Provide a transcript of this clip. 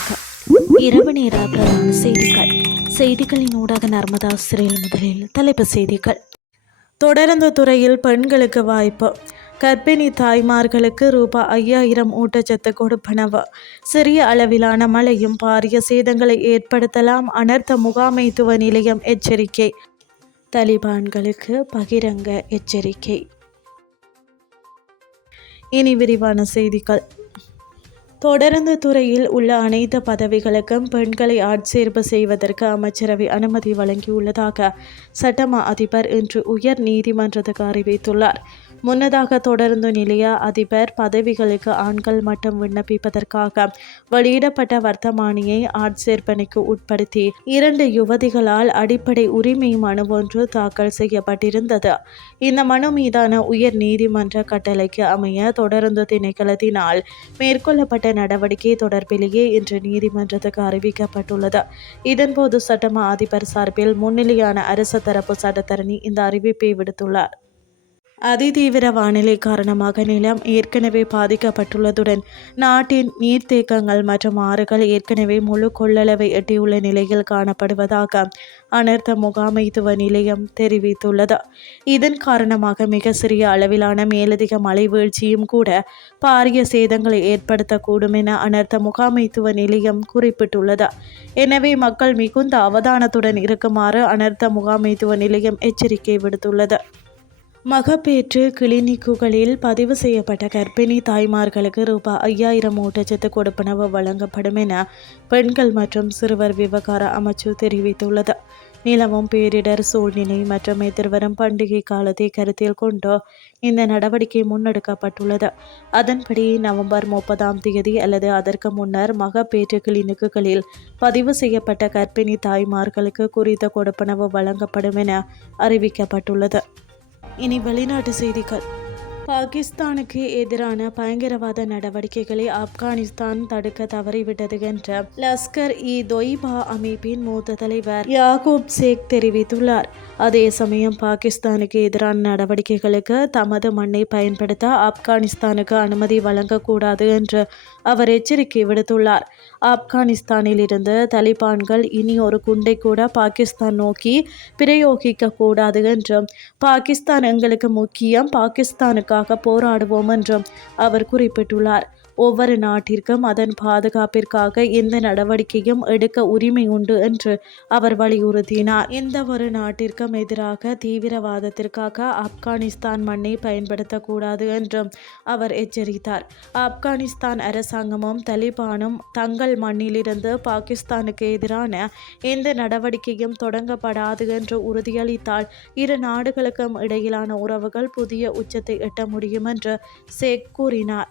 வணக்கம் இரவு நேர பிரதான செய்திகள். செய்திகளின் ஊடாக நர்மதா சிறையில் முதலில் தலைப்பு செய்திகள். தொடர்ந்து துறையில் பெண்களுக்கு வாய்ப்பு. கர்ப்பிணி தாய்மார்களுக்கு ரூபாய் ஐயாயிரம் ஊட்டச்சத்து கொடுப்பனவு. சிறிய அளவிலான மழையும் பாரிய சேதங்களை ஏற்படுத்தலாம். அனர்த்த முகாமைத்துவ நிலையம் எச்சரிக்கை. தலிபான்களுக்கு பகிரங்க எச்சரிக்கை. இனி விரிவான செய்திகள். தொடர்ந்து துறையில் உள்ள அனைத்து பதவிகளுக்கும் பெண்களை ஆட்சேர்ப்பு செய்வதற்கு அமைச்சரவை அனுமதி வழங்கியுள்ளதாக சட்டமா அதிபர் இன்று உயர் நீதிமன்றத்துக்கு அறிவித்துள்ளார். முன்னதாக தொடர்ந்து நிலைய அதிபர் பதவிகளுக்கு ஆண்கள் மட்டும் விண்ணப்பிப்பதற்காக வெளியிடப்பட்ட வர்த்தமானியை ஆட்சேர்ப்பனைக்கு உட்படுத்தி இரண்டு யுவதிகளால் அடிப்படை உரிமை மனு ஒன்று தாக்கல் செய்யப்பட்டிருந்தது. இந்த மனு மீதான உயர் நீதிமன்ற கட்டளைக்கு அமைய தொடர்ந்து திணைக்களத்தினால் மேற்கொள்ளப்பட்ட நடவடிக்கை தொடர்பிலேயே இன்று நீதிமன்றத்துக்கு அறிவிக்கப்பட்டுள்ளது. இதன்போது சட்டமா அதிபர் சார்பில் முன்னிலையான அரசு தரப்பு சட்டத்தரணி இந்த அறிவிப்பை விடுத்துள்ளார். அதிதீவிர வானிலை காரணமாக நிலம் ஏற்கனவே பாதிக்கப்பட்டுள்ளதுடன் நாட்டின் நீர்த்தேக்கங்கள் மற்றும் ஆறுகள் ஏற்கனவே முழு கொள்ளளவை எட்டியுள்ள நிலையில் காணப்படுவதாக அனர்த்த முகாமைத்துவ நிலையம் தெரிவித்துள்ளது. இதன் காரணமாக மிக சிறிய அளவிலான மேலதிக மழை வீழ்ச்சியும் கூட பாரிய சேதங்களை ஏற்படுத்தக்கூடும் என அனர்த்த முகாமைத்துவ நிலையம் குறிப்பிட்டுள்ளது. எனவே மக்கள் மிகுந்த அவதானத்துடன் இருக்குமாறு அனர்த்த முகாமைத்துவ நிலையம் எச்சரிக்கை விடுத்துள்ளது. மகப்பேற்று கிளினிக்குகளில் பதிவு செய்யப்பட்ட கர்ப்பிணி தாய்மார்களுக்கு ரூபாய் ஐயாயிரம் ஊட்டச்சத்து கொடுப்பனவு வழங்கப்படும் என பெண்கள் மற்றும் சிறுவர் விவகார அமைச்சு தெரிவித்துள்ளது. நிலவும் பேரிடர் சூழ்நிலை மற்றும் எதிர்வரும் பண்டிகை காலத்தை கருத்தில் கொண்டு இந்த நடவடிக்கை முன்னெடுக்கப்பட்டுள்ளது. அதன்படி நவம்பர் முப்பதாம் தேதி அல்லது அதற்கு முன்னர் மகப்பேற்று கிளினிக்குகளில் பதிவு செய்யப்பட்ட கர்ப்பிணி தாய்மார்களுக்கு குறித்த கொடுப்பனவு வழங்கப்படும் என அறிவிக்கப்பட்டுள்ளது. இனி வெளிநாட்டு செய்திகள். பாகிஸ்தானுக்கு எதிரான பயங்கரவாத நடவடிக்கைகளை ஆப்கானிஸ்தான் தடுக்க தவறிவிட்டது என்ற லஸ்கர் இ தொய்பா அமைப்பின் மூத்த தலைவர் யாகூப் சேக் தெரிவித்துள்ளார். அதே சமயம் பாகிஸ்தானுக்கு எதிரான நடவடிக்கைகளுக்கு தமது மண்ணை பயன்படுத்த ஆப்கானிஸ்தானுக்கு அனுமதி வழங்கக்கூடாது என்று அவர் எச்சரிக்கை விடுத்துள்ளார். ஆப்கானிஸ்தானில் இருந்து தலிபான்கள் இனி ஒரு குண்டை கூட பாகிஸ்தான் நோக்கி பிரயோகிக்க கூடாது என்றும் பாகிஸ்தான் எங்களுக்கு முக்கியம் பாகிஸ்தானுக்காக போராடுவோம் என்றும் அவர் குறிப்பிட்டுள்ளார். ஒவ்வொரு நாட்டிற்கும் அதன் பாதுகாப்பிற்காக எந்த நடவடிக்கையும் எடுக்க உரிமை உண்டு என்று அவர் வலியுறுத்தினார். எந்த ஒரு நாட்டிற்கும் எதிராக தீவிரவாதத்திற்காக ஆப்கானிஸ்தான் மண்ணை பயன்படுத்தக்கூடாது என்றும் அவர் எச்சரித்தார். ஆப்கானிஸ்தான் அரசாங்கமும் தலிபானும் தங்கள் மண்ணிலிருந்து பாகிஸ்தானுக்கு எதிரான எந்த நடவடிக்கையும் தொடங்கப்படாது என்று உறுதியளித்தால் இரு நாடுகளுக்கும் இடையிலான உறவுகள் புதிய உச்சத்தை எட்ட முடியும் என்று சேக் கூறினார்.